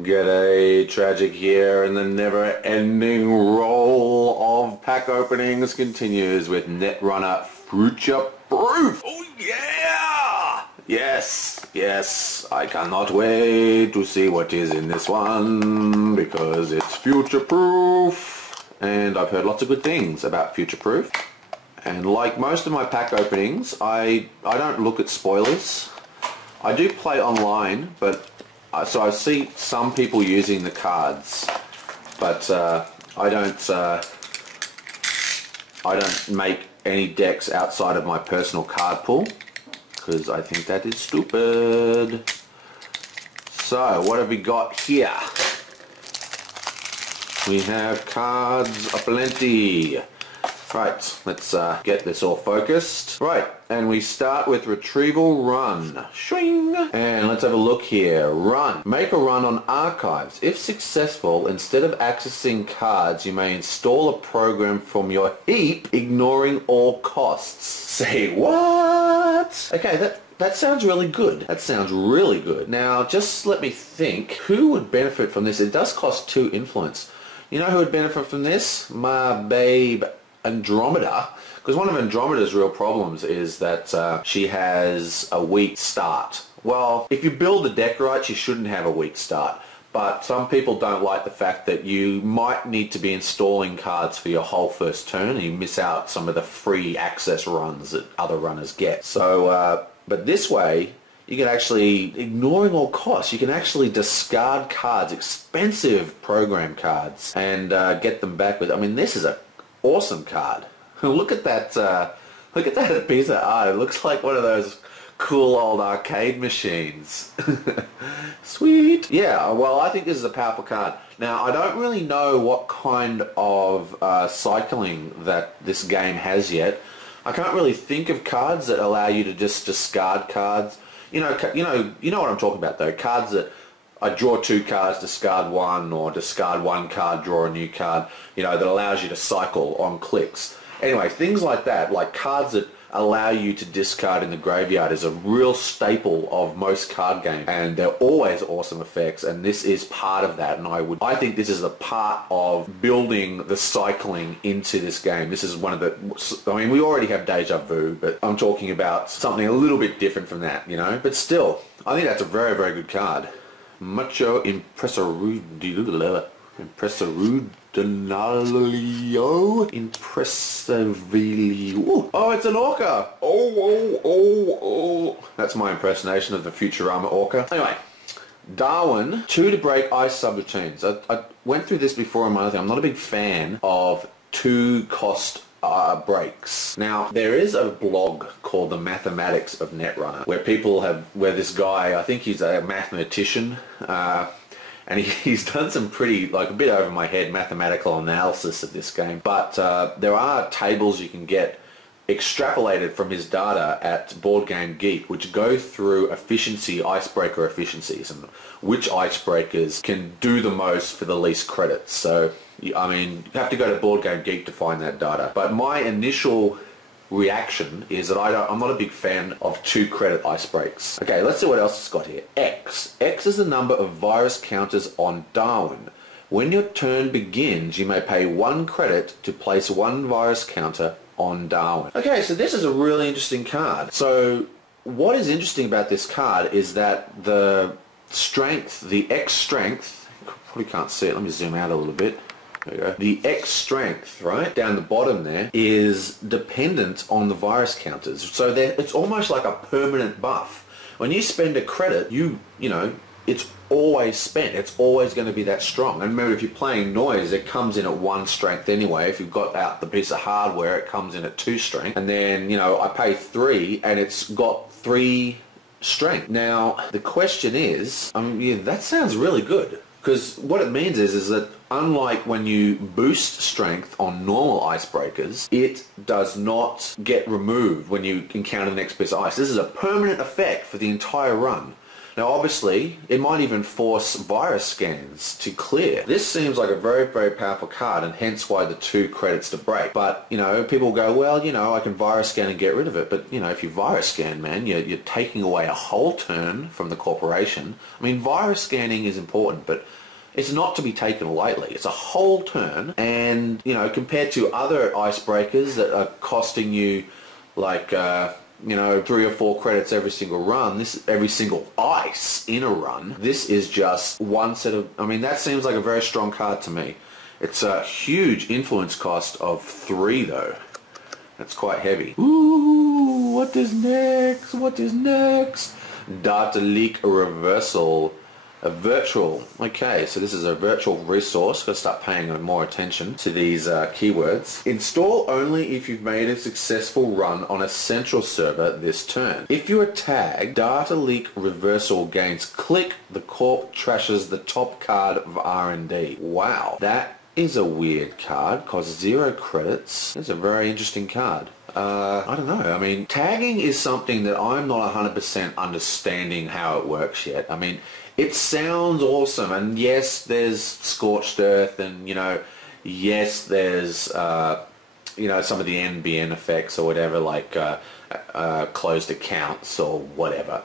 Get a tragic here, and the never-ending roll of pack openings continues with Netrunner Future Proof. Oh yeah! Yes, I cannot wait to see what is in this one because it's future proof, and I've heard lots of good things about future proof. And like most of my pack openings, I don't look at spoilers. I do play online, but so I see some people using the cards, but I don't make any decks outside of my personal card pool because I think that is stupid. So what have we got here? We have cards aplenty. Right, let's get this all focused. Right, and we start with Retrieval Run. Swing! And let's have a look here. Run. Make a run on archives. If successful, instead of accessing cards, you may install a program from your heap, ignoring all costs. Say what? Okay, that sounds really good. That sounds really good. Now, just let me think. Who would benefit from this? It does cost 2 influence. You know who would benefit from this? My babe Andromeda, because one of Andromeda's real problems is that she has a weak start. Well, if you build the deck right, she shouldn't have a weak start, but some people don't like the fact that you might need to be installing cards for your whole first turn and you miss out some of the free access runs that other runners get. So, but this way, you can actually, ignoring all costs, you can actually discard cards, expensive program cards, and get them back with, I mean, this is a awesome card. Look at that piece of art. It looks like one of those cool old arcade machines. Sweet. Yeah, well, I think this is a powerful card. Now, I don't really know what kind of cycling that this game has yet. I can't really think of cards that allow you to just discard cards. You know what I'm talking about though. Cards that I draw 2 cards, discard 1, or discard 1 card, draw a new card, you know, that allows you to cycle on clicks. Anyway, things like that, like cards that allow you to discard in the graveyard is a real staple of most card games, and they're always awesome effects, and this is part of that, and I think this is a part of building the cycling into this game. This is one of the, I mean, we already have Deja Vu, but I'm talking about something a little bit different from that, you know, but still, I think that's a very, very good card. Mucho impressorudinalio. Impressivilio. Oh, it's an orca. Oh. That's my impersonation of the Futurama orca. Anyway, Darwin, 2 to break ice subroutines. I went through this before in my other thing. I'm not a big fan of 2 cost breaks. Now, there is a blog called The Mathematics of Netrunner where this guy, I think he's a mathematician, and he's done some pretty, like, a bit over my head mathematical analysis of this game. But there are tables you can get extrapolated from his data at Board Game Geek, which go through icebreaker efficiencies, and which icebreakers can do the most for the least credits. So, I mean, you have to go to Board Game Geek to find that data. But my initial reaction is that I'm not a big fan of 2 credit ice breaks. Okay, let's see what else it's got here. X. X is the number of virus counters on Darwin. When your turn begins, you may pay 1 credit to place 1 virus counter on Darwin. Okay, so this is a really interesting card. So what is interesting about this card is that the strength, the X strength, probably can't see it, let me zoom out a little bit. There you go. The X strength, right, down the bottom there, is dependent on the virus counters. So it's almost like a permanent buff. When you spend a credit, you know, it's always spent. It's always going to be that strong. And remember, if you're playing noise, it comes in at 1 strength anyway. If you've got out the piece of hardware, it comes in at 2 strength. And then, you know, I pay 3 and it's got 3 strength. Now, the question is, yeah, that sounds really good. Because what it means is that unlike when you boost strength on normal icebreakers, it does not get removed when you encounter the next piece of ice. This is a permanent effect for the entire run. Now obviously, it might even force virus scans to clear. This seems like a very, very powerful card, and hence why the 2 credits to break. But, you know, people go, well, you know, I can virus scan and get rid of it. But, you know, if you virus scan, man, you're taking away a whole turn from the corporation. I mean, virus scanning is important, but it's not to be taken lightly. It's a whole turn, and, you know, compared to other icebreakers that are costing you, like, you know, 3 or 4 credits every single run, every single ice in a run, this is just one set of, I mean, that seems like a very strong card to me. It's a huge influence cost of 3 though. That's quite heavy. Ooh, what is next? What is next? Data leak reversal. A virtual. Okay, so this is a virtual resource. Got to start paying more attention to these keywords. Install only if you've made a successful run on a central server this turn. If you are tagged, data leak reversal gains click. The corp trashes the top card of R&D. Wow, that is a weird card. Costs 0 credits. It's a very interesting card. I don't know. I mean, tagging is something that I'm not 100% understanding how it works yet. I mean, it sounds awesome, and yes, there's Scorched Earth, and, you know, yes, there's, you know, some of the NBN effects or whatever, like closed accounts or whatever.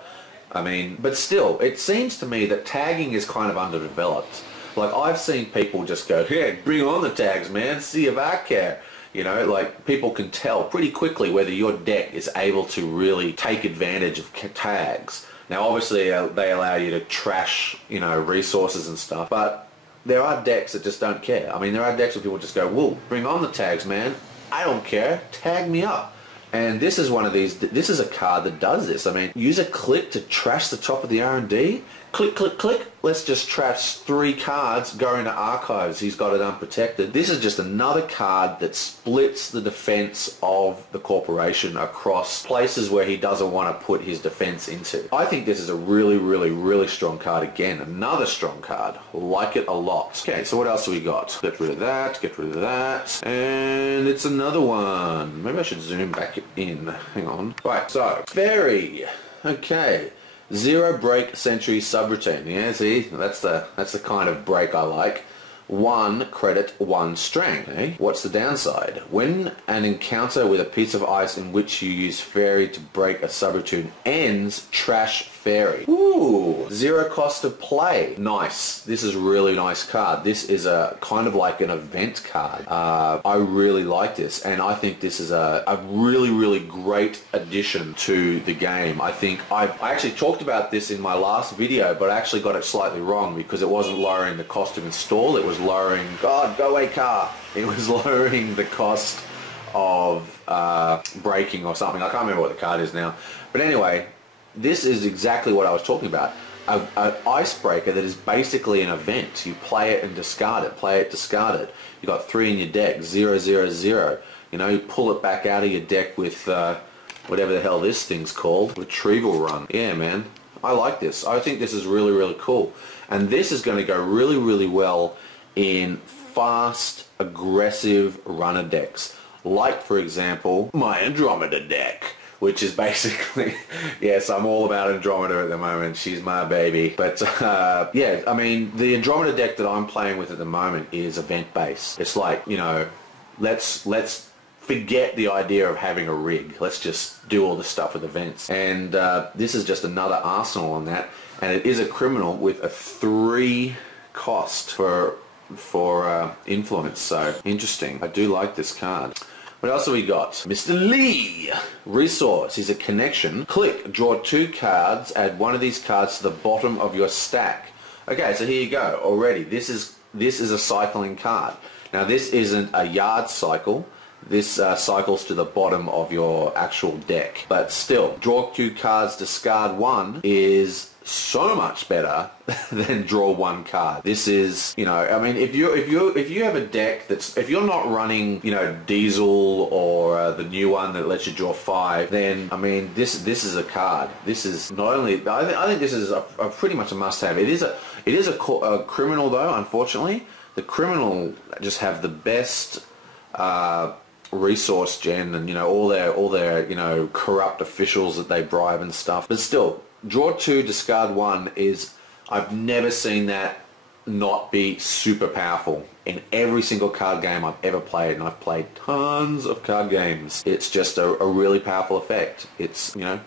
I mean, but still, it seems to me that tagging is kind of underdeveloped. Like, I've seen people just go, yeah, bring on the tags, man, see if I care. You know, like, people can tell pretty quickly whether your deck is able to really take advantage of tags. Now, obviously, they allow you to trash, you know, resources and stuff, but there are decks that just don't care. I mean, there are decks where people just go, whoa, bring on the tags, man. I don't care. Tag me up. And this is one of these, this is a card that does this. I mean, use a click to trash the top of the R&D. Click, click, click. Let's just trash 3 cards, go into archives. He's got it unprotected. This is just another card that splits the defense of the corporation across places where he doesn't want to put his defense into. I think this is a really, really, really strong card again. Another strong card. Like it a lot. Okay, so what else have we got? Get rid of that, get rid of that. And it's another one. Maybe I should zoom back in. Hang on. Right, so, Fairy. Okay. 0 break sentry subroutine. Yeah, see, that's the kind of break I like. 1 credit, 1 strength. Okay? What's the downside? When an encounter with a piece of ice in which you use Fairy to break a subroutine ends, trash Fairy. Ooh, 0 cost of play. Nice. This is a really nice card. This is a kind of like an event card. I really like this, and I think this is a really, really great addition to the game. I think I actually talked about this in my last video, but I actually got it slightly wrong because it wasn't lowering the cost of install. It was lowering, God, go away car. It was lowering the cost of breaking or something. I can't remember what the card is now. But anyway, this is exactly what I was talking about. An icebreaker that is basically an event. You play it and discard it, play it, discard it. You got 3 in your deck, 0, 0, 0. You know, you pull it back out of your deck with whatever the hell this thing's called, Retrieval Run. Yeah, man, I like this. I think this is really, really cool. And this is going to go really, really well in fast, aggressive runner decks. Like, for example, my Andromeda deck, which is basically, yes, I'm all about Andromeda at the moment. She's my baby. But yeah, I mean, the Andromeda deck that I'm playing with at the moment is event-based. It's like, you know, let's forget the idea of having a rig. Let's just do all the stuff with events. And this is just another arsenal on that. And it is a criminal with a 3 cost for influence. So interesting. I do like this card. What else have we got? Mr. Lee! Resource. He's a connection. Click. Draw 2 cards. Add 1 of these cards to the bottom of your stack. Okay, so here you go. Already. This is a cycling card. Now this isn't a yard cycle. This cycles to the bottom of your actual deck. But still, draw 2 cards, discard 1 is so much better than draw 1 card. This is, you know, I mean, if you have a deck that's, if you're not running, you know, Diesel or the new one that lets you draw 5, then I mean, this is a card. This is not only, I think this is a pretty much a must-have. It is a criminal though. Unfortunately, the criminal just have the best resource gen, and you know, all their you know, corrupt officials that they bribe and stuff. But still, draw 2, discard 1 is, I've never seen that not be super powerful in every single card game I've ever played, and I've played tons of card games. It's just a really powerful effect. It's, you know,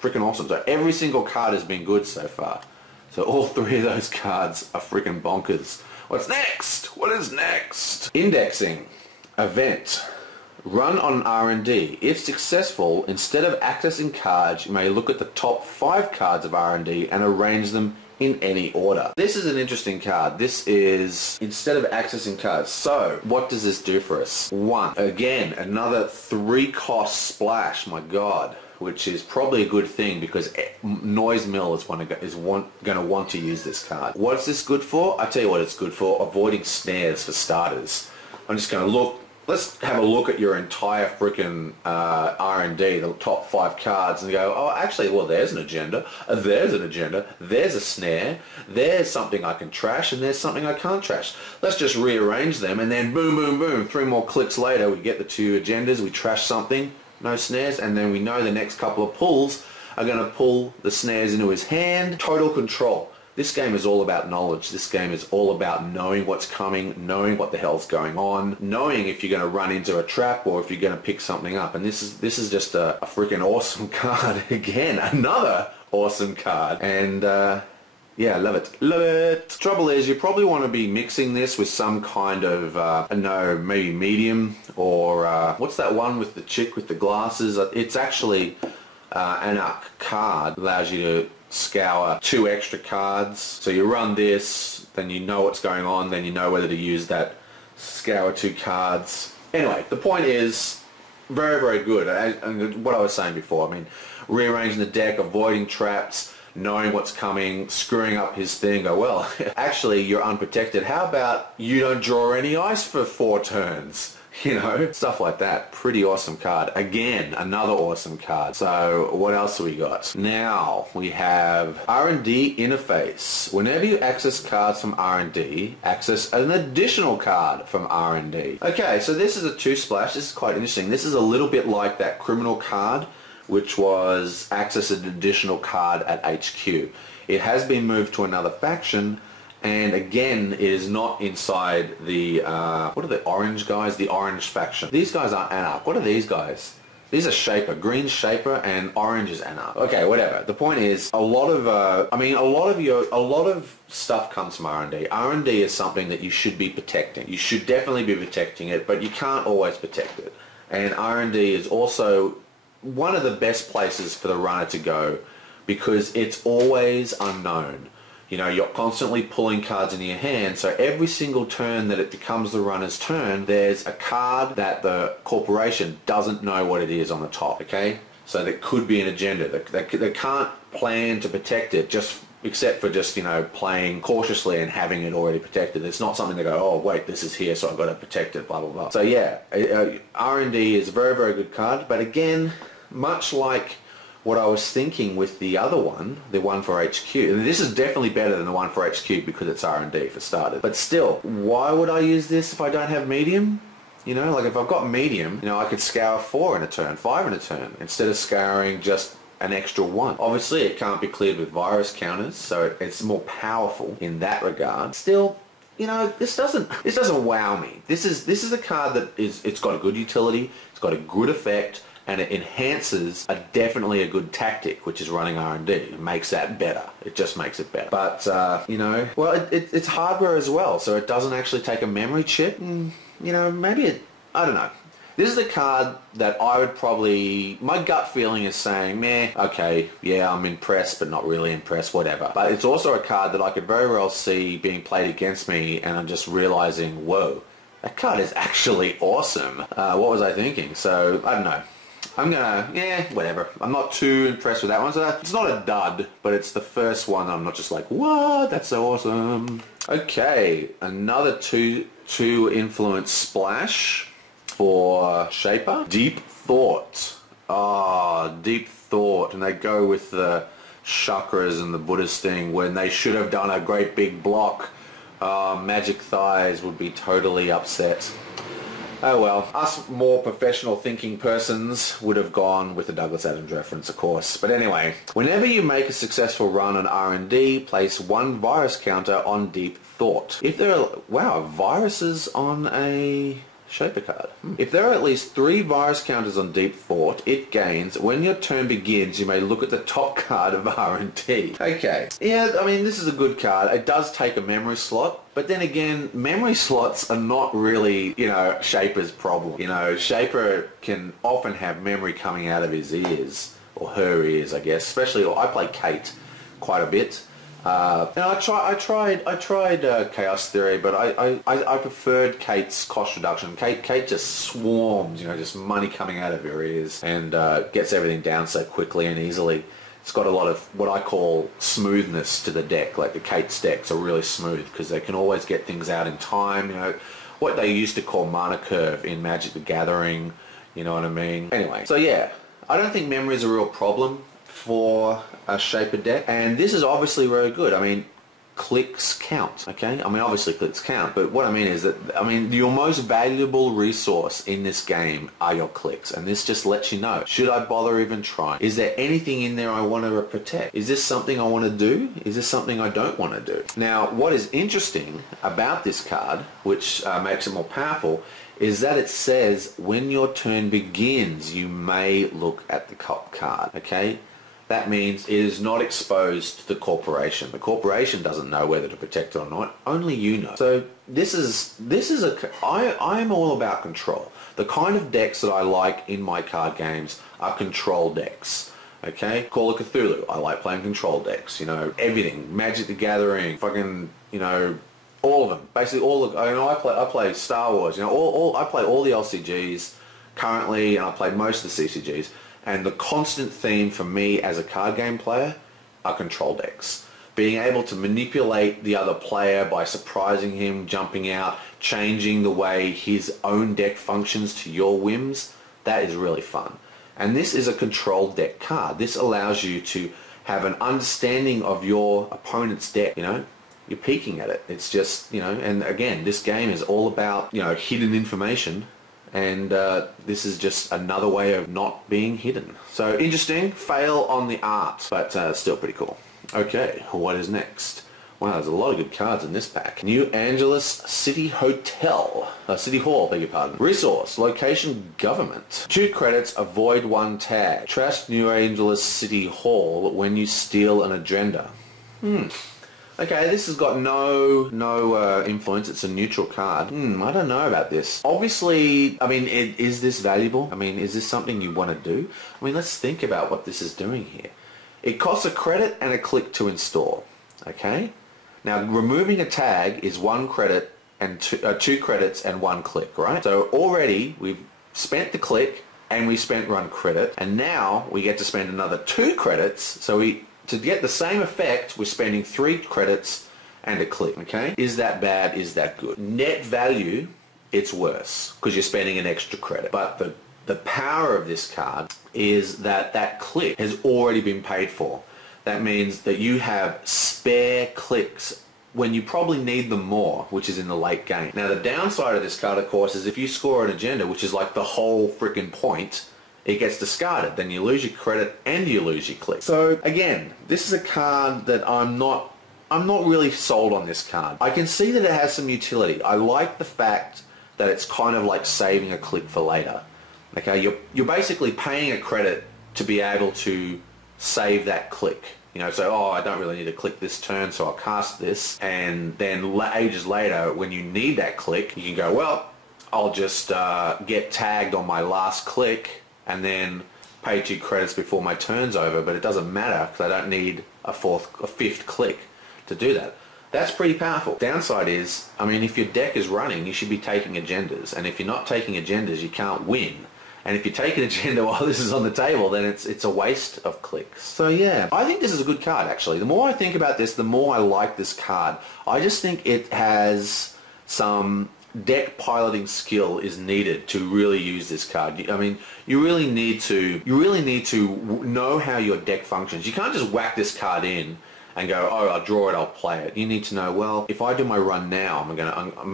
freaking awesome. So every single card has been good so far. So all 3 of those cards are freaking bonkers. What's next? What is next? Indexing. Event. Run on R&D. If successful, instead of accessing cards, you may look at the top 5 cards of R&D and arrange them in any order. This is an interesting card. This is instead of accessing cards. So what does this do for us? 1. Again, another 3 cost splash. My God. Which is probably a good thing because Noise Mill is going to want to use this card. What's this good for? I'll tell you what it's good for. Avoiding snares for starters. I'm just going to look. Let's have a look at your entire freaking R&D, the top 5 cards, and go, oh, actually, well, there's an agenda, there's a snare, there's something I can trash, and there's something I can't trash. Let's just rearrange them, and then boom, boom, boom, 3 more clicks later, we get the 2 agendas, we trash something, no snares, and then we know the next couple of pulls are going to pull the snares into his hand. Total control. This game is all about knowledge. This game is all about knowing what's coming, knowing what the hell's going on, knowing if you're going to run into a trap or if you're going to pick something up. And this is just a freaking awesome card. Again, another awesome card. And yeah, love it. Love it. Trouble is, you probably want to be mixing this with some kind of, I don't know, maybe medium or what's that one with the chick with the glasses? It's actually an card that allows you to scour 2 extra cards. So you run this, then you know what's going on, then you know whether to use that scour 2 cards. Anyway, the point is very, very good. And what I was saying before, I mean, rearranging the deck, avoiding traps, knowing what's coming, screwing up his thing, go, well, actually you're unprotected. How about you don't draw any ice for 4 turns? You know, stuff like that. Pretty awesome card. Again, another awesome card. So what else have we got? Now we have R&D interface. Whenever you access cards from R&D, access an additional card from R&D. Okay, so this is a 2 splash. This is quite interesting. This is a little bit like that criminal card, which was access an additional card at HQ. It has been moved to another faction. And again, it is not inside the, what are the orange guys? The orange faction. These guys aren't Anarch. What are these guys? These are Shaper. Green's Shaper and orange is Anarch. Okay, whatever. The point is, a lot of stuff comes from R&D. R&D is something that you should be protecting. You should definitely be protecting it, but you can't always protect it. And R&D is also one of the best places for the runner to go because it's always unknown. You know, you're constantly pulling cards into your hand, so every single turn that it becomes the runner's turn, there's a card that the corporation doesn't know what it is on the top, okay? So that could be an agenda. They can't plan to protect it except for just, you know, playing cautiously and having it already protected. It's not something to go, oh, wait, this is here, so I've got to protect it, blah, blah, blah. So yeah, R&D is a very, very good card, but again, much like what I was thinking with the other one, the one for HQ, and this is definitely better than the one for HQ because it's R&D for starters. But still, why would I use this if I don't have medium? You know, like if I've got medium, you know, I could scour 4 in a turn, 5 in a turn, instead of scouring just an extra 1. Obviously, it can't be cleared with virus counters, so it's more powerful in that regard. Still, you know, this doesn't wow me. This is a card that it's got a good utility, it's got a good effect, and it enhances definitely a good tactic, which is running R&D. It makes that better. It just makes it better. But, you know, well, it's hardware as well, so it doesn't actually take a memory chip. You know, maybe I don't know. This is a card that I would probably, my gut feeling is saying, meh, okay, yeah, I'm impressed, but not really impressed, whatever. But it's also a card that I could very well see being played against me, and I'm just realizing, whoa, that card is actually awesome. What was I thinking? So, I don't know. I'm gonna, yeah, whatever. I'm not too impressed with that one. So it's not a dud, but it's the first one I'm not just like, what? That's so awesome. Okay, another two influence splash for Shaper. Deep Thought. Ah, Deep Thought. And they go with the chakras and the Buddhist thing when they should have done a great big block. Magic Thighs would be totally upset. Oh well, us more professional thinking persons would have gone with the Douglas Adams reference, of course. But anyway, whenever you make a successful run on R&D, place 1 virus counter on Deep Thought. If there are, wow, viruses on a Shaper card. If there are at least 3 virus counters on Deep Thought, it gains. When your turn begins, you may look at the top card of R&D. Okay. Yeah, I mean, this is a good card. It does take a memory slot, but then again, memory slots are not really, you know, Shaper's problem. You know, Shaper can often have memory coming out of his ears, or her ears, I guess. Especially, I play Kate quite a bit. And I tried Chaos Theory, but I preferred Kate's cost reduction. Kate just swarms, you know, just money coming out of her ears, and gets everything down so quickly and easily. It's got a lot of what I call smoothness to the deck. Like the Kate's decks are really smooth because they can always get things out in time. You know, what they used to call mana curve in Magic the Gathering. You know what I mean? Anyway, so yeah, I don't think memory is a real problem for a Shaper deck, and this is obviously very good. I mean, clicks count, okay? I mean, obviously clicks count, but what I mean is that, I mean, your most valuable resource in this game are your clicks, and this just lets you know, should I bother even trying? Is there anything in there I want to protect? Is this something I want to do? Is this something I don't want to do? Now, what is interesting about this card, which makes it more powerful, is that it says when your turn begins, you may look at the top card, okay? That means it is not exposed to the corporation. The corporation doesn't know whether to protect it or not. Only you know. So I'm all about control. The kind of decks that I like in my card games are control decks. Okay? Call of Cthulhu. I like playing control decks. You know, everything. Magic the Gathering. Fucking, you know, all of them. Basically all of, you know, I play Star Wars. You know, I play all the LCGs currently, and I play most of the CCGs. And the constant theme for me as a card game player are control decks. Being able to manipulate the other player by surprising him, jumping out, changing the way his own deck functions to your whims, that is really fun. And this is a control deck card. This allows you to have an understanding of your opponent's deck, you know. You're peeking at it. It's just, you know, and again, this game is all about, you know, hidden information. And this is just another way of not being hidden. So interesting, fail on the art, but still pretty cool. Okay, what is next? Wow, there's a lot of good cards in this pack. New Angeles City Hotel. City Hall, beg your pardon. Resource, location, government. 2 credits, avoid 1 tag. Trash New Angeles City Hall when you steal an agenda. Okay, this has got no influence. It's a neutral card. I don't know about this. Obviously, I mean, is this valuable? I mean, is this something you want to do? I mean, let's think about what this is doing here. It costs a credit and a click to install. Okay? Now, removing a tag is 1 credit and 2 credits and 1 click, right? So already we've spent the click and we spent 1 credit, and now we get to spend another 2 credits. So to get the same effect, we're spending 3 credits and a click, okay? Is that bad? Is that good? Net value, it's worse because you're spending an extra credit. But the power of this card is that that click has already been paid for. That means that you have spare clicks when you probably need them more, which is in the late game. Now, the downside of this card, of course, is if you score an agenda, which is like the whole freaking point, it gets discarded. Then you lose your credit and you lose your click. So again, this is a card that I'm not really sold on this card. I can see that it has some utility. I like the fact that it's kind of like saving a click for later. Okay, you're basically paying a credit to be able to save that click. You know, so, oh, I don't really need to click this turn, so I'll cast this. And then ages later, when you need that click, you can go, well, I'll just get tagged on my last click and then pay 2 credits before my turn's over, but it doesn't matter because I don't need a 5th click to do that. That's pretty powerful. Downside is, I mean, if your deck is running, you should be taking agendas, and if you're not taking agendas, you can't win. And if you take an agenda while this is on the table, then it's a waste of clicks. So yeah, I think this is a good card, actually. The more I think about this, the more I like this card. I just think it has some deck piloting skill is needed to really use this card. I mean, you really need to know how your deck functions. You can't just whack this card in and go, oh, I'll draw it, I'll play it. You need to know, well, if I do my run now,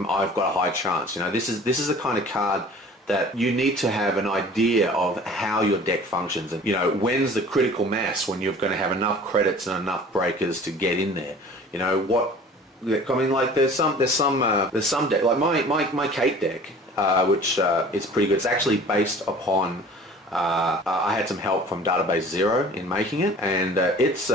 I've got a high chance. You know, this is the kind of card that you need to have an idea of how your deck functions, and you know, when's the critical mass when you're going to have enough credits and enough breakers to get in there. You know what? I mean, like there's some deck like my Kate deck, which is pretty good. It's actually based upon I had some help from Database Zero in making it, and it's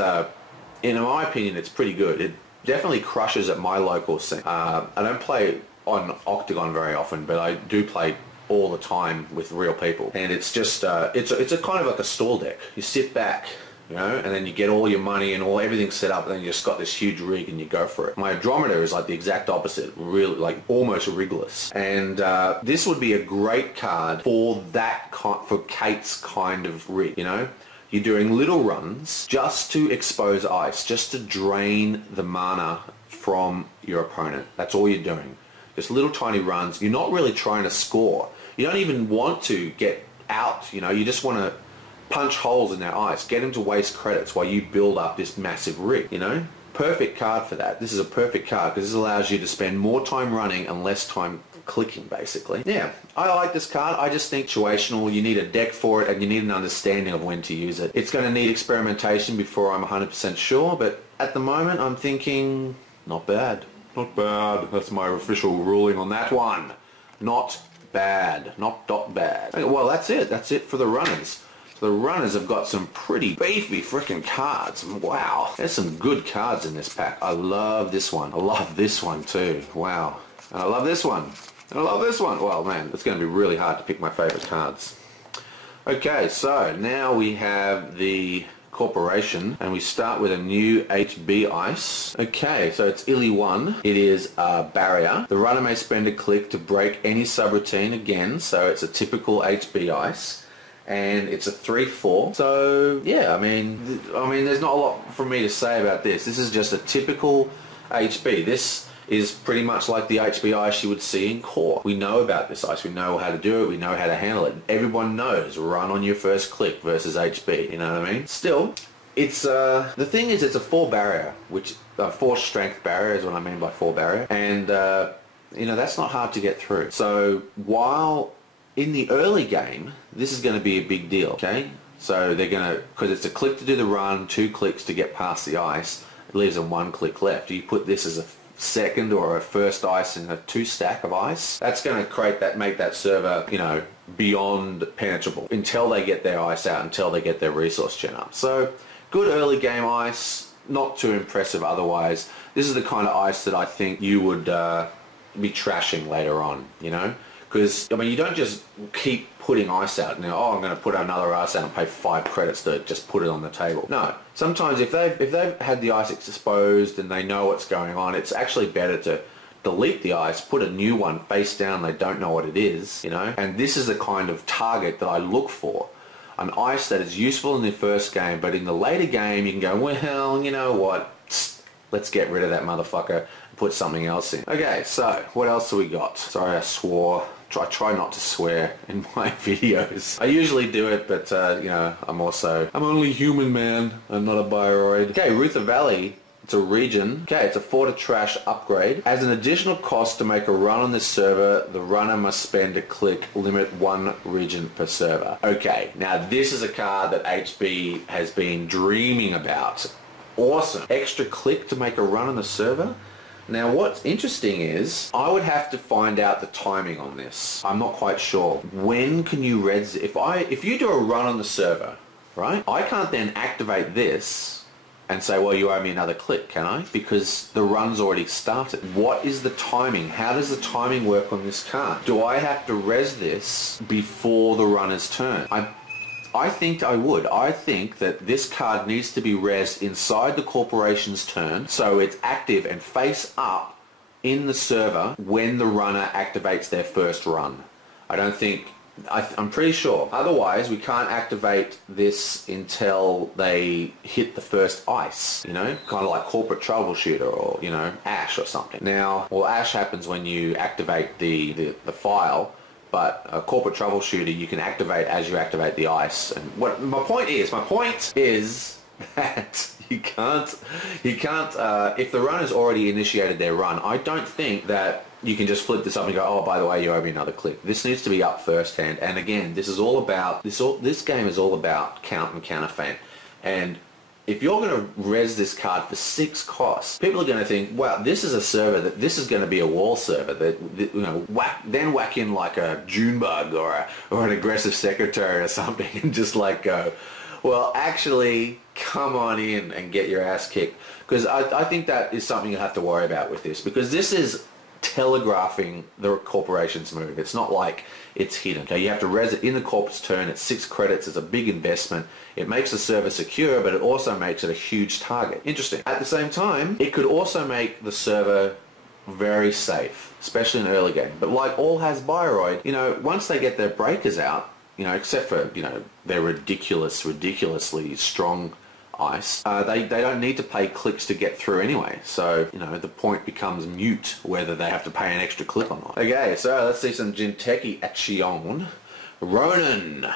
in my opinion it's pretty good. It definitely crushes at my local scene. I don't play on Octagon very often, but I do play all the time with real people, and it's just it's a kind of like a stall deck. You sit back, you know, and then you get all your money and everything set up, and then you just got this huge rig and you go for it. My Andromeda is like the exact opposite, really, like almost rigless. And this would be a great card for for Kate's kind of rig, you know. You're doing little runs just to expose ice, just to drain the mana from your opponent. That's all you're doing. Just little tiny runs. You're not really trying to score. You don't even want to get out, you know. You just want to punch holes in their ice, get them to waste credits while you build up this massive rig, you know. Perfect card for that. This is a perfect card because this allows you to spend more time running and less time clicking, basically. Yeah, I like this card. I just think situational. You need a deck for it, and you need an understanding of when to use it. It's going to need experimentation before I'm 100% sure, but at the moment I'm thinking not bad. Not bad. That's my official ruling on that one. Not bad. Not bad. Okay, well, that's it. That's it for the runners. The runners have got some pretty beefy freaking cards. Wow. There's some good cards in this pack. I love this one. I love this one too. Wow. And I love this one. And I love this one. Well, man, it's going to be really hard to pick my favorite cards. Okay, so now we have the Corporation, and we start with a new HB ice. Okay, so it's Illy 1. It is a barrier. The runner may spend a click to break any subroutine again, so it's a typical HB ice. And it's a 3/4. So yeah, I mean, there's not a lot for me to say about this. This is just a typical HB. This is pretty much like the HB ice you would see in core. We know about this ice. We know how to do it. We know how to handle it. Everyone knows run on your first click versus HB. You know what I mean? Still, it's the thing is, it's a 4 barrier, which 4 strength barrier is what I mean by 4 barrier, and you know, that's not hard to get through. So while in the early game, this is going to be a big deal, okay? So they're going to, because it's a click to do the run, 2 clicks to get past the ice, it leaves them 1 click left. You put this as a second or a first ice in a 2 stack of ice, that's going to make that server, you know, beyond penetrable until they get their ice out, until they get their resource gen up. So good early game ice, not too impressive otherwise. This is the kind of ice that I think you would be trashing later on, you know. Because, I mean, you don't just keep putting ice out and you know, oh, I'm going to put another ice out and pay 5 credits to just put it on the table. No. Sometimes if they've had the ice exposed and they know what's going on, it's actually better to delete the ice, put a new one face down, they don't know what it is, you know. And this is the kind of target that I look for. An ice that is useful in the first game, but in the later game you can go, well, you know what, let's get rid of that motherfucker and put something else in. Okay, so what else do we got? Sorry, I swore. I try not to swear in my videos. I usually do it, but you know, I'm only human, man. I'm not a bioroid. Okay, Ruther Valley. It's a region. Okay, it's a 4 to trash upgrade. As an additional cost to make a run on this server, the runner must spend a click, limit 1 region per server. Okay, now this is a card that HB has been dreaming about. Awesome. Extra click to make a run on the server? Now what's interesting is, I would have to find out the timing on this. I'm not quite sure. When can you res... If you do a run on the server, right? I can't then activate this and say, well, you owe me another click, can I? Because the run's already started. What is the timing? How does the timing work on this card? Do I have to res this before the runner's turn? I think I would. I think that this card needs to be resed inside the corporation's turn, so it's active and face up in the server when the runner activates their first run. I don't think... I'm pretty sure. Otherwise, we can't activate this until they hit the first ice, you know? Kind of like Corporate Troubleshooter or, you know, Ash or something. Now, well, Ash happens when you activate the file, but a Corporate Troubleshooter you can activate as you activate the ice. And what my point is that you can't, if the runner's already initiated their run, I don't think that you can just flip this up and go, oh, by the way, you owe me another click. This needs to be up first hand. And again, this is all about, this game is all about count and counterfeit. And if you're going to res this card for 6 costs, people are going to think, wow, this is a server that this is going to be a wall server that you know, whack in like a Junebug or an aggressive secretary or something, and just like go, well, actually, come on in and get your ass kicked. Because I think that is something you have to worry about with this, because this is telegraphing the corporation's move. It's not like it's hidden. Okay, you have to res it in the corp's turn. It's 6 credits. It's a big investment. It makes the server secure, but it also makes it a huge target. Interesting. At the same time, it could also make the server very safe, especially in early game. But like all has Bioroid, you know, once they get their breakers out, you know, except for, you know, their ridiculously strong ice, they don't need to pay clicks to get through anyway. So, you know, the point becomes mute whether they have to pay an extra click or not. Okay, so let's see some Jinteki action. Ronin.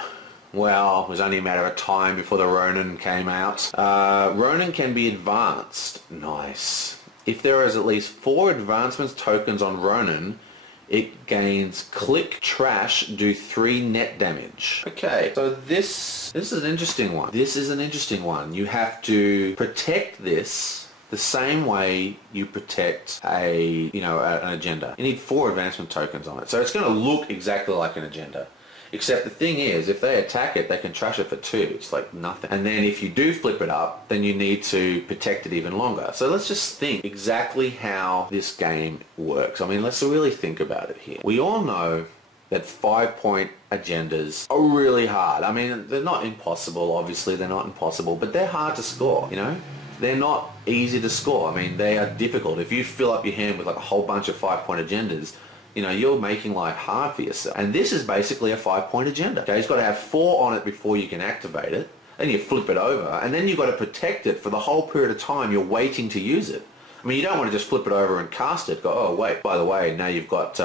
Well, it was only a matter of time before the Ronin came out. Ronin can be advanced. Nice. If there is at least 4 advancements tokens on Ronin, it gains click trash, do 3 net damage. Okay, so this is an interesting one. This is an interesting one. You have to protect this the same way you protect an agenda. You need 4 advancement tokens on it. So it's going to look exactly like an agenda. Except the thing is, if they attack it, they can trash it for 2. It's like nothing. And then if you do flip it up, then you need to protect it even longer. So let's just think exactly how this game works. I mean, let's really think about it here. We all know that 5-point agendas are really hard. I mean, they're not impossible, obviously. They're not impossible, but they're hard to score, you know? They're not easy to score. I mean, they are difficult. If you fill up your hand with like a whole bunch of 5-point agendas, you know, you're making life hard for yourself. And this is basically a 5-point agenda. Okay, it's got to have 4 on it before you can activate it. Then you flip it over, and then you've got to protect it for the whole period of time you're waiting to use it. I mean, you don't want to just flip it over and cast it. Go, oh wait, by the way, now you've got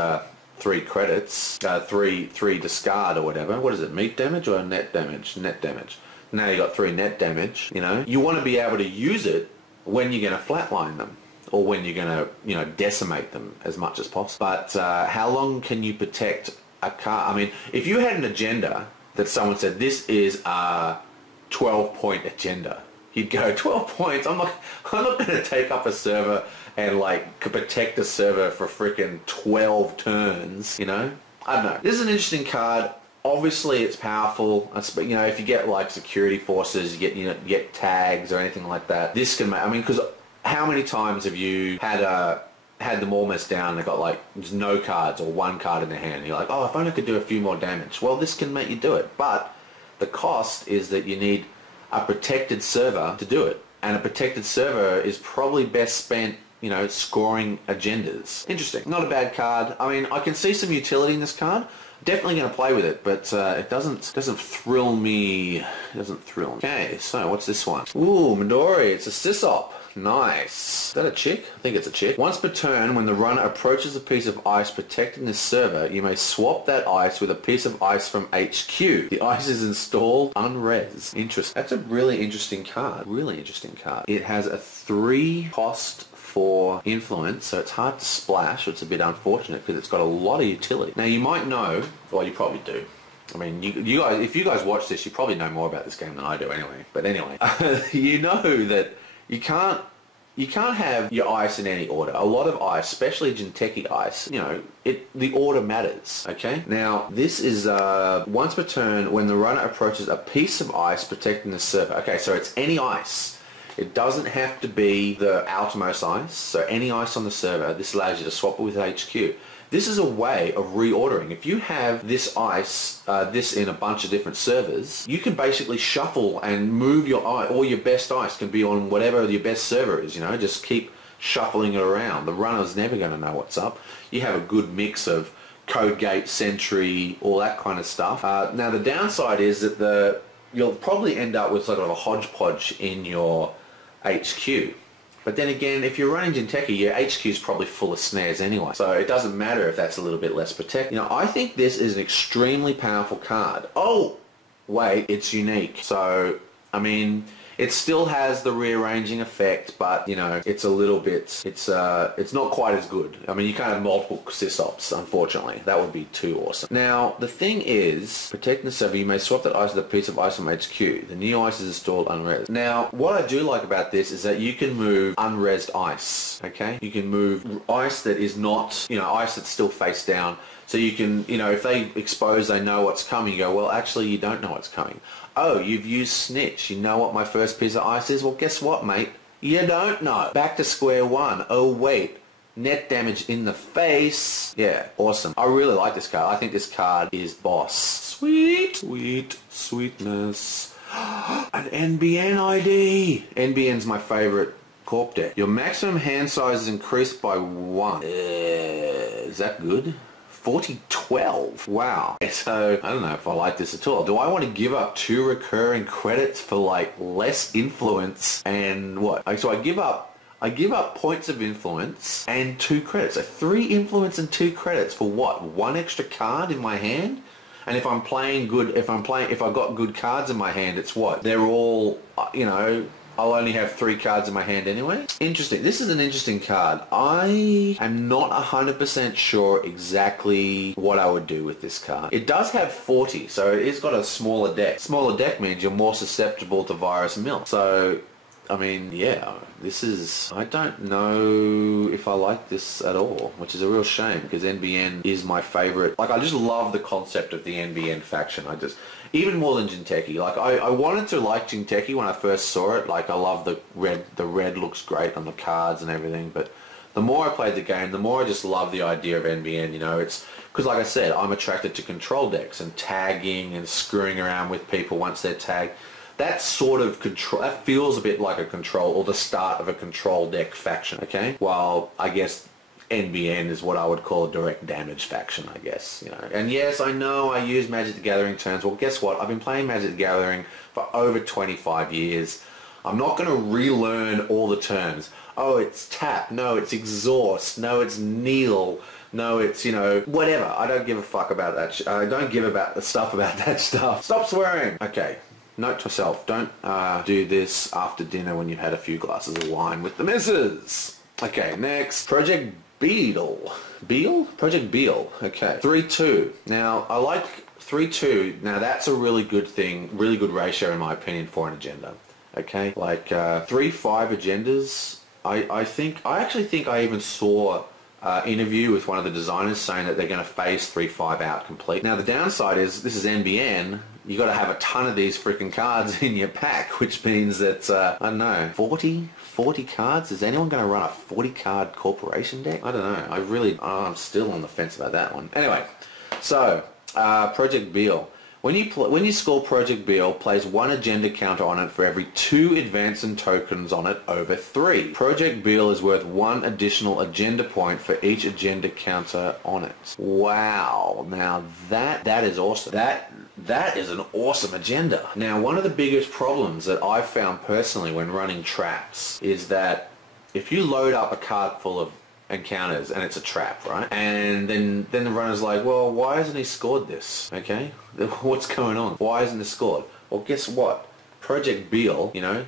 3 credits, 3 discard or whatever. What is it, meat damage or net damage? Net damage. Now you've got 3 net damage, you know. You want to be able to use it when you're going to flatline them, or when you're going to, you know, decimate them as much as possible. But how long can you protect a card? I mean, if you had an agenda that someone said, this is a 12-point agenda, you'd go, 12 points? I'm not going to take up a server and, like, protect a server for freaking 12 turns, you know? I don't know. This is an interesting card. Obviously, it's powerful. You know, if you get, like, security forces, you get tags or anything like that, this can make... I mean, because... how many times have you had them all messed down and they've got like just no cards or 1 card in their hand and you're like, oh, if only I could do a few more damage. Well, this can make you do it, but the cost is that you need a protected server to do it, and a protected server is probably best spent, you know, scoring agendas. Interesting. Not a bad card. I mean, I can see some utility in this card. Definitely going to play with it, but it doesn't thrill me. It doesn't thrill me. Okay, so what's this one? Ooh, Midori. It's a Sysop. Nice. Is that a chick? I think it's a chick. Once per turn, when the runner approaches a piece of ice protecting the server, you may swap that ice with a piece of ice from HQ. The ice is installed unres. Interesting. That's a really interesting card. Really interesting card. It has a 3 cost for influence, so it's hard to splash. It's a bit unfortunate because it's got a lot of utility. Now you might know, well, you probably do. I mean, you guys, if you guys watch this, you probably know more about this game than I do anyway. But anyway, you know that you can't have your ice in any order. A lot of ice, especially Jinteki ice, you know, the order matters, okay? Now, this is once per turn when the runner approaches a piece of ice protecting the server. Okay, so it's any ice. It doesn't have to be the outermost ice, so any ice on the server. This allows you to swap it with HQ. This is a way of reordering. If you have this ice, this in a bunch of different servers, you can basically shuffle and move your ice, or your best ice can be on whatever your best server is, you know, just keep shuffling it around. The runner's never going to know what's up. You have a good mix of Code Gate, Sentry, all that kind of stuff. Now the downside is that you'll probably end up with sort of a hodgepodge in your HQ. But then again, if you're running Jinteki, your HQ is probably full of snares anyway. So it doesn't matter if that's a little bit less protected. You know, I think this is an extremely powerful card. Oh, wait, it's unique. So, I mean, It still has the rearranging effect, but you know, it's a little bit, it's not quite as good. I mean, you can't have multiple sysops, unfortunately. That would be too awesome. Now, the thing is, protecting the server, you may swap that ice with a piece of ice from HQ. The new ice is installed unres. Now, what I do like about this is that you can move unresed ice, okay? You can move ice that is not, you know, ice that's still face down. So you can, you know, if they expose, they know what's coming. You go, well, actually, you don't know what's coming. Oh, you've used snitch. You know what my first piece of ice is? Well, guess what, mate? You don't know. Back to square one. Oh, wait. Net damage in the face. Yeah, awesome. I really like this card. I think this card is boss. Sweet. Sweet. Sweetness. An NBN ID. NBN's my favorite Corp deck. Your maximum hand size is increased by 1. Is that good? 4012. Wow. So, I don't know if I like this at all. Do I want to give up 2 recurring credits for like less influence and what? So I give up points of influence and 2 credits. So 3 influence and 2 credits for what? 1 extra card in my hand? And if I'm playing good, if I've got good cards in my hand, it's what? They're all, you know, I'll only have 3 cards in my hand anyway. Interesting. This is an interesting card. I am not 100% sure exactly what I would do with this card. It does have 40, so it's got a smaller deck. Smaller deck means you're more susceptible to virus mill. So, I mean, yeah, this is... I don't know if I like this at all, which is a real shame, because NBN is my favorite. Like, I just love the concept of the NBN faction. I just... Even more than Jinteki. Like, I wanted to like Jinteki when I first saw it. Like, I love the red. The red looks great on the cards and everything. But the more I played the game, the more I just love the idea of NBN. You know, it's... Because, like I said, I'm attracted to control decks and tagging and screwing around with people once they're tagged. That sort of control, that feels a bit like a control, or the start of a control deck faction, okay? While, I guess, NBN is what I would call a direct damage faction, I guess, you know. And yes, I know I use Magic the Gathering terms. Well, guess what? I've been playing Magic the Gathering for over 25 years. I'm not going to relearn all the terms. Oh, it's tap. No, it's exhaust. No, it's kneel. No, it's, you know, whatever. I don't give a fuck about that. I don't give about the stuff about that stuff. Stop swearing. Okay. Note to self, don't do this after dinner when you've had a few glasses of wine with the missus. Okay, next. Project Beetle. Beal? Project Beal. Okay. 3-2. Now, I like 3-2. Now, that's a really good thing, really good ratio in my opinion for an agenda. Okay? Like, 3-5 agendas. I actually think I even saw interview with one of the designers saying that they're going to phase 3-5 out complete. Now, the downside is, this is NBN. You got to have a ton of these freaking cards in your pack, which means that, I don't know, 40 cards? Is anyone going to run a 40 card corporation deck? I don't know. I'm still on the fence about that one. Anyway, so, Project Beal. When you score Project Beal, place 1 agenda counter on it for every 2 advancing tokens on it over 3. Project Beal is worth 1 additional agenda point for each agenda counter on it. Wow. Now that is awesome. That is an awesome agenda. Now, one of the biggest problems that I've found personally when running traps is that if you load up a card full of encounters and it's a trap, right? And then the runner's like, well, why hasn't he scored this? Okay? What's going on? Why isn't it scored? Well, guess what? Project Beal, you know,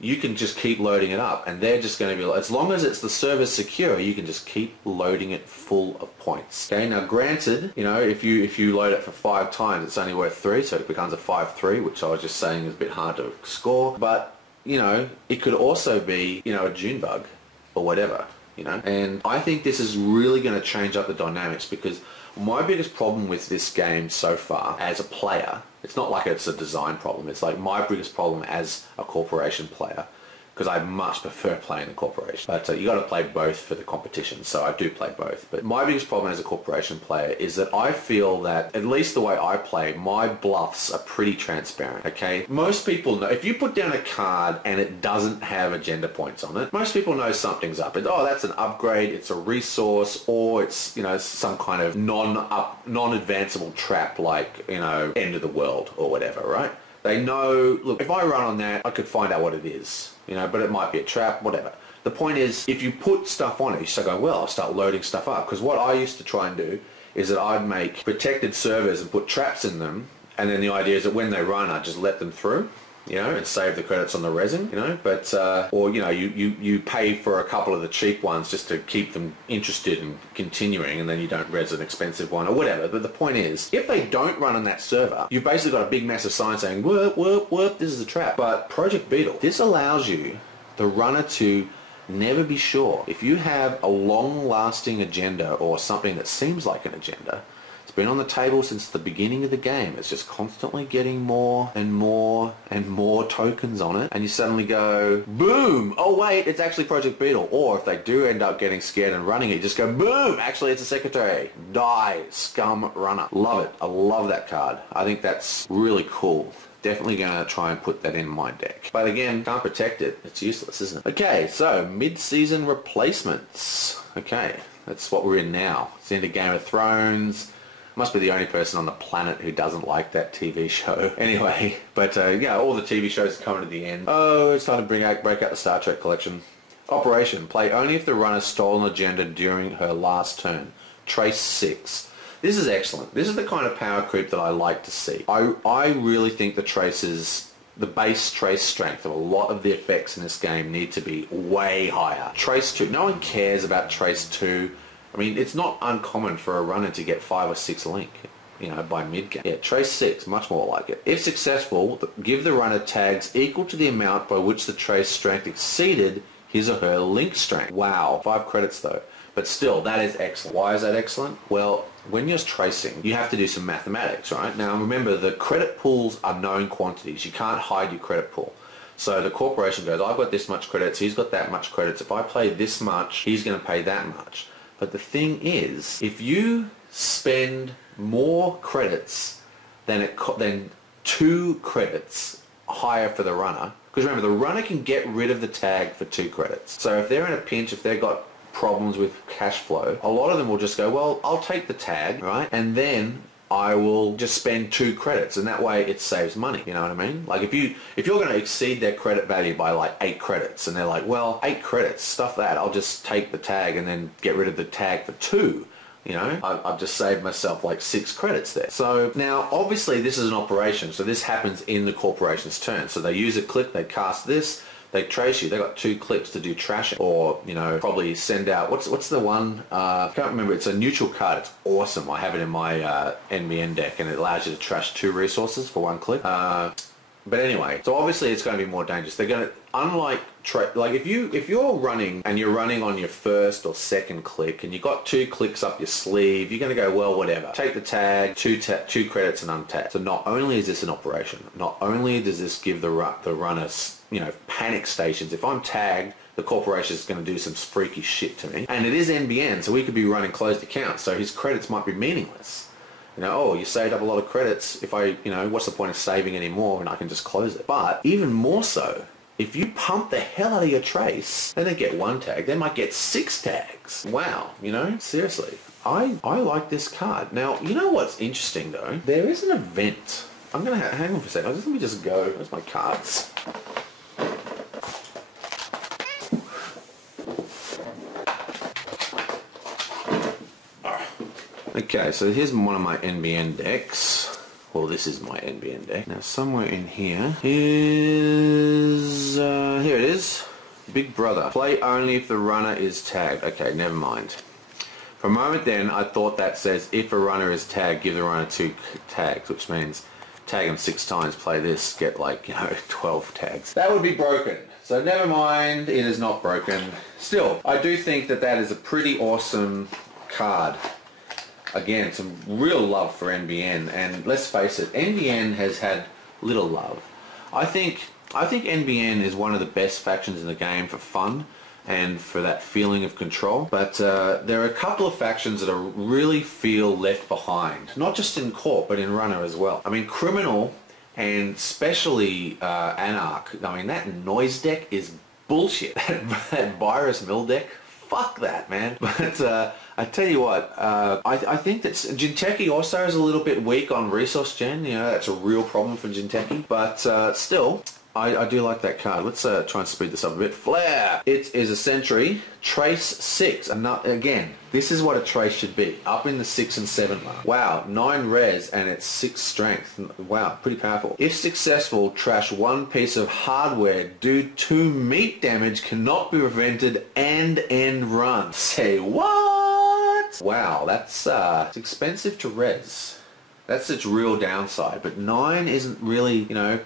you can just keep loading it up and they're just going to be, as long as it's the server's secure, you can just keep loading it full of points. Okay, now granted, you know, if you load it for 5 times, it's only worth 3, so it becomes a 5-3, which I was just saying is a bit hard to score, but, you know, it could also be, you know, a June bug or whatever. You know, and I think this is really going to change up the dynamics, because my biggest problem with this game so far as a player, it's not like it's a design problem, it's like my biggest problem as a corporation player, because I much prefer playing the corporation. But you got to play both for the competition, so I do play both. But my biggest problem as a corporation player is that I feel that, at least the way I play, my bluffs are pretty transparent, okay? Most people know, if you put down a card and it doesn't have agenda points on it, most people know something's up. Oh, that's an upgrade, it's a resource, or it's, you know, some kind of non-advanceable trap like, you know, end of the world or whatever, right? They know, look, if I run on that, I could find out what it is, you know, but it might be a trap, whatever. The point is, if you put stuff on it, you start going, well, I'll start loading stuff up. Because what I used to try and do is that I'd make protected servers and put traps in them, and then the idea is that when they run, I just let them through. you know, and save the credits on the resin, you know, but, or, you know, you pay for a couple of the cheap ones just to keep them interested in continuing, and then you don't res an expensive one or whatever. But the point is, if they don't run on that server, you've basically got a big massive sign saying, whoop, whoop, whoop, this is a trap. But Project Beetle, this allows you, the runner, to never be sure. If you have a long-lasting agenda or something that seems like an agenda, it's been on the table since the beginning of the game, it's just constantly getting more and more and more tokens on it, and you suddenly go, boom, oh wait, it's actually Project Beetle. Or if they do end up getting scared and running it, you just go, boom, actually it's a secretary. Die, scum runner. Love it. I love that card. I think that's really cool. Definitely going to try and put that in my deck. But again, can't protect it. It's useless, isn't it? Okay, so mid-season replacements. Okay, that's what we're in now. It's into Game of Thrones. Must be the only person on the planet who doesn't like that TV show. Anyway, but yeah, all the TV shows are coming to the end. Oh, it's time to break out the Star Trek collection. Operation. Play only if the runner stole an agenda during her last turn. Trace 6. This is excellent. This is the kind of power creep that I like to see. I really think the traces, the base trace strength of a lot of the effects in this game need to be way higher. Trace 2, no one cares about Trace 2. I mean, it's not uncommon for a runner to get 5 or 6 link, you know, by mid-game. Yeah, Trace 6, much more like it. If successful, give the runner tags equal to the amount by which the trace strength exceeded his or her link strength. Wow, 5 credits though. But still, that is excellent. Why is that excellent? Well, when you're tracing, you have to do some mathematics, right? Now remember, the credit pools are known quantities. You can't hide your credit pool. So the corporation goes, I've got this much credits, he's got that much credits. If I play this much, he's going to pay that much. But the thing is, if you spend more credits than 2 credits higher for the runner, because remember, the runner can get rid of the tag for 2 credits. So if they're in a pinch, if they've got problems with cash flow, a lot of them will just go, well, I'll take the tag, right? And then I will just spend 2 credits, and that way it saves money. You know what I mean? Like if you're going to exceed their credit value by like 8 credits, and they're like, well, 8 credits, stuff that, I'll just take the tag and then get rid of the tag for 2. You know, I've just saved myself like 6 credits there. So now, obviously, this is an operation, so this happens in the corporation's turn. So they use a click, they cast this, they trace you. They got 2 clicks to do trashing, or you know, probably send out. What's the one? I can't remember. It's a neutral card. It's awesome. I have it in my NBN deck, and it allows you to trash 2 resources for 1 click. But anyway, so obviously it's going to be more dangerous. They're going to, unlike like if you're running and you're running on your first or second click, and you've got 2 clicks up your sleeve, you're going to go, well, whatever. Take the tag, 2 credits and untap. So not only is this an operation, not only does this give the runners, you know, panic stations. If I'm tagged, the corporation is going to do some freaky shit to me. And it is NBN, so we could be running closed accounts, so his credits might be meaningless. You know, oh, you saved up a lot of credits. If you know, what's the point of saving anymore when I can just close it? But even more so, if you pump the hell out of your trace, then they get 1 tag. They might get 6 tags. Wow, you know, seriously. I like this card. Now, you know what's interesting though? There is an event. I'm going to hang on for a second. Let me just go. Where's my cards? Okay, so here's one of my NBN decks. Well, this is my NBN deck. Now, somewhere in here is... here it is. Big Brother. Play only if the runner is tagged. Okay, never mind. For a moment then, I thought that says if a runner is tagged, give the runner 2 tags, which means tag him 6 times, play this, get like, you know, 12 tags. That would be broken. So never mind, it is not broken. Still, I do think that that is a pretty awesome card. Again, some real love for NBN, and let's face it, NBN has had little love. I think NBN is one of the best factions in the game for fun and for that feeling of control, but there are a couple of factions that really feel left behind, not just in Corp but in Runner as well. I mean, Criminal and especially Anarch, I mean, that noise deck is bullshit. That Virus Mill deck, fuck that, man. But I tell you what, I think that Jinteki also is a little bit weak on resource gen. You know, that's a real problem for Jinteki. But still, I do like that card. Let's try and speed this up a bit. Flare! It is a Sentry. Trace 6. And again, this is what a Trace should be. Up in the 6 and 7 mark. Wow, 9 res and it's 6 strength. Wow, pretty powerful. If successful, trash 1 piece of hardware. Do 2 meat damage, cannot be prevented, and end run. Say what? Wow, that's it's expensive to res. That's its real downside. But 9 isn't really, you know,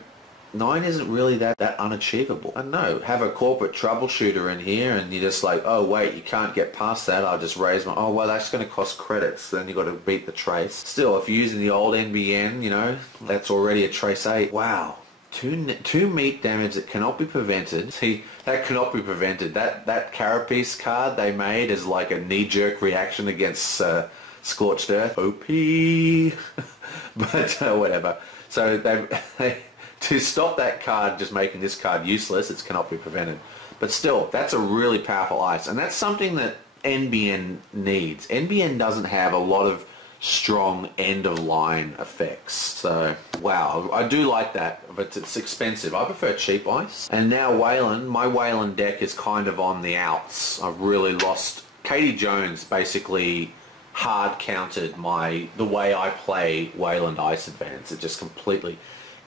9 isn't really that unachievable. I don't know, have a corporate troubleshooter in here and you're just like, oh wait, you can't get past that, I'll just raise my, oh well that's going to cost credits, then you've got to beat the trace. Still, if you're using the old NBN, you know, that's already a trace 8. Wow. 2 meat damage that cannot be prevented. See, that cannot be prevented. That Carapace card they made is like a knee-jerk reaction against Scorched Earth. OP. But whatever. So they to stop that card just making this card useless, it cannot be prevented. But still, that's a really powerful ice. And that's something that NBN needs. NBN doesn't have a lot of strong end-of-line effects. So, wow, I do like that, but it's expensive. I prefer cheap ice. And now Wayland, my Wayland deck is kind of on the outs. I've really lost. Katie Jones basically hard countered the way I play Wayland Ice Advance. It just completely...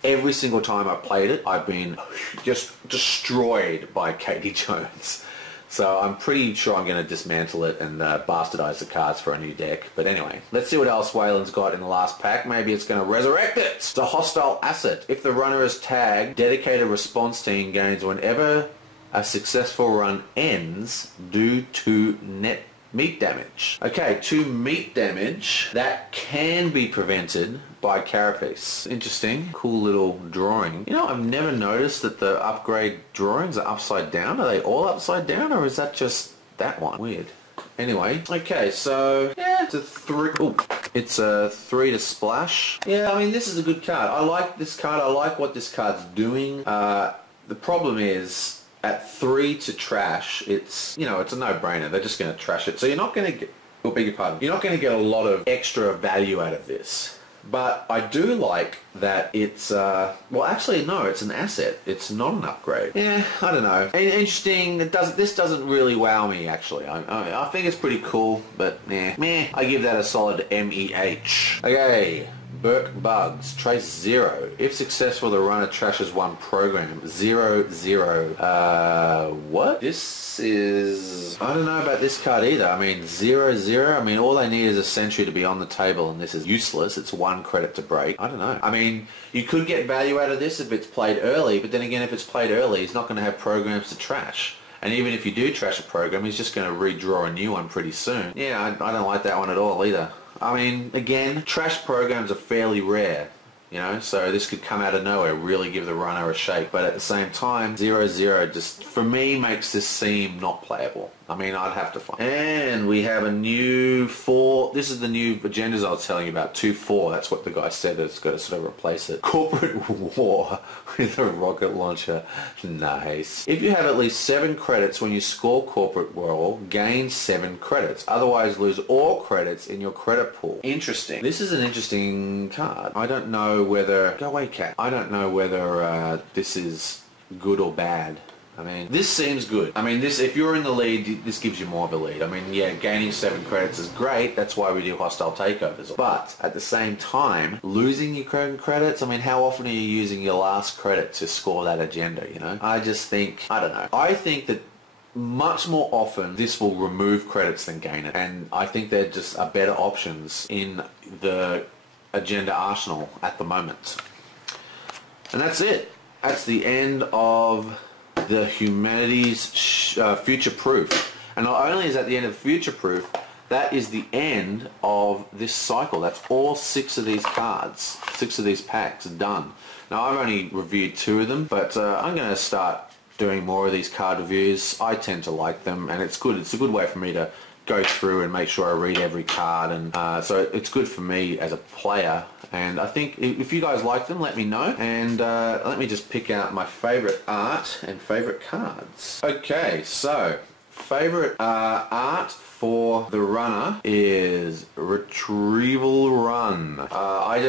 Every single time I played it, I've been just destroyed by Katie Jones. So I'm pretty sure I'm going to dismantle it and bastardize the cards for a new deck. But anyway, let's see what else Wayland's got in the last pack. Maybe it's going to resurrect it. It's a hostile asset. If the runner is tagged, dedicated response team gains whenever a successful run ends due to net meat damage. Okay, 2 meat damage. That can be prevented by Carapace. Interesting. Cool little drawing. You know, I've never noticed that the upgrade drawings are upside down. Are they all upside down, or is that just that one? Weird. Anyway, okay, so yeah, it's a 3. Ooh, it's a 3 to splash. Yeah, I mean, this is a good card. I like this card. I like what this card's doing. The problem is, at 3 to trash, it's, you know, it's a no-brainer. They're just going to trash it. So you're not going to get, oh, beg your pardon, you're not going to get a lot of extra value out of this. But I do like that it's, well actually no, it's an asset. It's not an upgrade. Yeah, I don't know. Interesting, this doesn't really wow me actually. I think it's pretty cool, but meh. I give that a solid MEH. Okay. Burke Bugs, trace 0. If successful, the runner trashes 1 program. 0/0. What? This is... I don't know about this card either. I mean, 0/0. I mean, all they need is a Sentry to be on the table, and this is useless. It's 1 credit to break. I don't know. I mean, you could get value out of this if it's played early, but then again, if it's played early, he's not going to have programs to trash. And even if you do trash a program, he's just going to redraw a new one pretty soon. Yeah, I don't like that one at all either. I mean, again, trash programs are fairly rare, you know, so this could come out of nowhere, really give the runner a shake. But at the same time, 0/0 just, for me, makes this seem not playable. I mean, I'd have to find. And we have a new 4. This is the new agendas I was telling you about. 2/4. That's what the guy said. It's got to sort of replace it. Corporate War with a rocket launcher. Nice. If you have at least 7 credits when you score Corporate War, gain 7 credits. Otherwise, lose all credits in your credit pool. Interesting. This is an interesting card. I don't know whether... Go away, cat. I don't know whether this is good or bad. I mean, this seems good. I mean, this, if you're in the lead, this gives you more of a lead. I mean, yeah, gaining 7 credits is great. That's why we do hostile takeovers. But at the same time, losing your credits, I mean, how often are you using your last credit to score that agenda, you know? I just think, I don't know. I think that much more often this will remove credits than gain it. And I think there just are better options in the agenda arsenal at the moment. And that's it. That's the end of the Humanities Future Proof. And not only is that the end of Future Proof, that is the end of this cycle. That's all 6 of these cards, 6 of these packs done. Now I've only reviewed 2 of them, but I'm going to start doing more of these card reviews. I tend to like them, and it's good. It's a good way for me to go through and make sure I read every card, and so it's good for me as a player. And I think if you guys like them, let me know, and let me just pick out my favourite art and favourite cards. Okay, so favourite art for the runner is Retrieval Run. I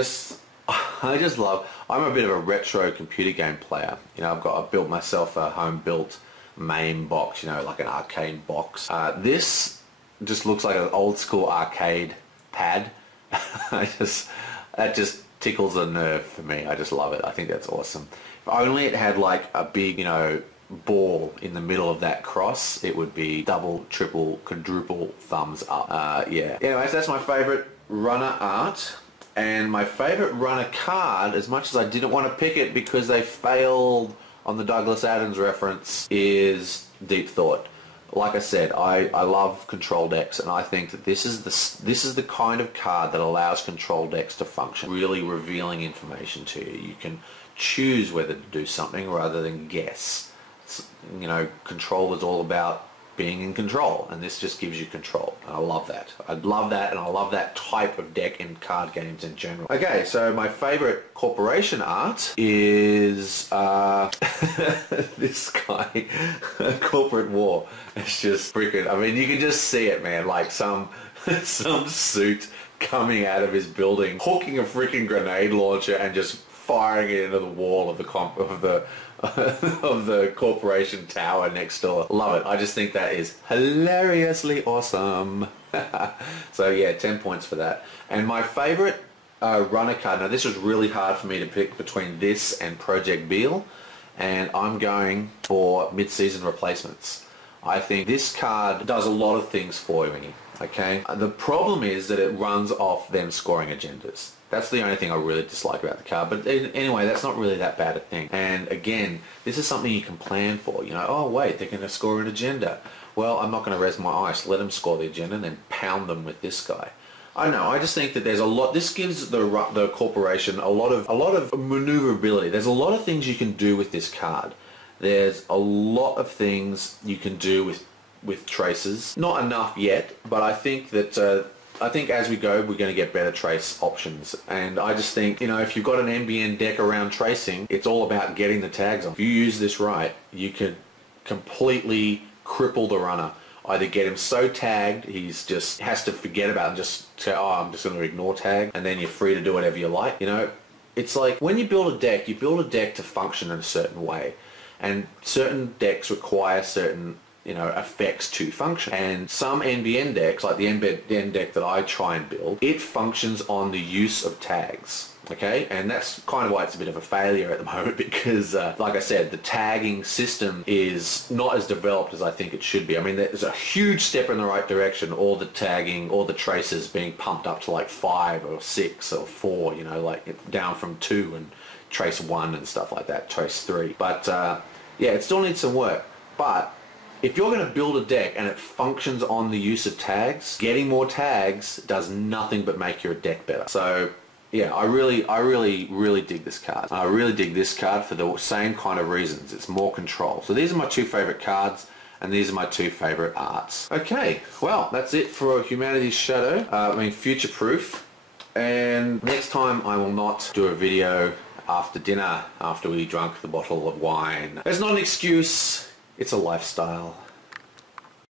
I just love, I'm a bit of a retro computer game player. You know, I've built myself a home-built MAME box, you know, like an arcade box. This just looks like an old school arcade pad. That just tickles a nerve for me. I just love it. I think that's awesome. If only it had like a big, you know, ball in the middle of that cross, it would be double, triple, quadruple thumbs up. Yeah. Anyways, that's my favorite runner art. And my favorite runner card, as much as I didn't want to pick it because they failed on the Douglas Adams reference, is Deep Thought. Like I said, I love control decks, and I think that this is the kind of card that allows control decks to function, really revealing information to you. You can choose whether to do something rather than guess. You know, control is all about being in control, and this just gives you control. And I love that. I love that, and I love that type of deck in card games in general. Okay, so my favorite corporation art is this guy, Corporate War. It's just freaking, I mean, you can just see it, man, like some suit coming out of his building, hooking a freaking grenade launcher and just firing it into the wall of the corporation tower next door. Love it. I just think that is hilariously awesome. So yeah, 10 points for that. And my favorite runner card, now this was really hard for me to pick between this and Project Beale, and I'm going for mid-season replacements. I think this card does a lot of things for me. Okay, the problem is that it runs off them scoring agendas. That's the only thing I really dislike about the card. But anyway, that's not really that bad a thing. And again, this is something you can plan for. You know, oh wait, they're going to score an agenda. Well, I'm not going to res my ice. Let them score the agenda and then pound them with this guy. I don't know. I just think that there's a lot. This gives the corporation a lot of maneuverability. There's a lot of things you can do with this card. There's a lot of things you can do with traces. Not enough yet, but I think that I think as we go, we're going to get better trace options. And I just think, you know, if you've got an NBN deck around tracing, it's all about getting the tags on. If you use this right, you can completely cripple the runner. Either get him so tagged, he's just has to forget about it and just say, oh, I'm just going to ignore tag, and then you're free to do whatever you like. You know, it's like when you build a deck, you build a deck to function in a certain way. And certain decks require certain, you know, effects to function. And some NBN decks, like the NBN deck that I try and build, it functions on the use of tags. Okay, and that's kind of why it's a bit of a failure at the moment because, like I said, the tagging system is not as developed as I think it should be. I mean, there's a huge step in the right direction, all the tagging, all the traces being pumped up to like 5 or 6 or 4, you know, like down from 2 and trace 1 and stuff like that, trace 3. But yeah, it still needs some work. But if you're going to build a deck and it functions on the use of tags, getting more tags does nothing but make your deck better. So yeah, I really dig this card. I really dig this card for the same kind of reasons. It's more control. So these are my 2 favorite cards, and these are my 2 favorite arts. Okay, well, that's it for Humanity's Shadow. Future Proof. And next time I will not do a video after dinner, after we drunk the bottle of wine. It's not an excuse, it's a lifestyle.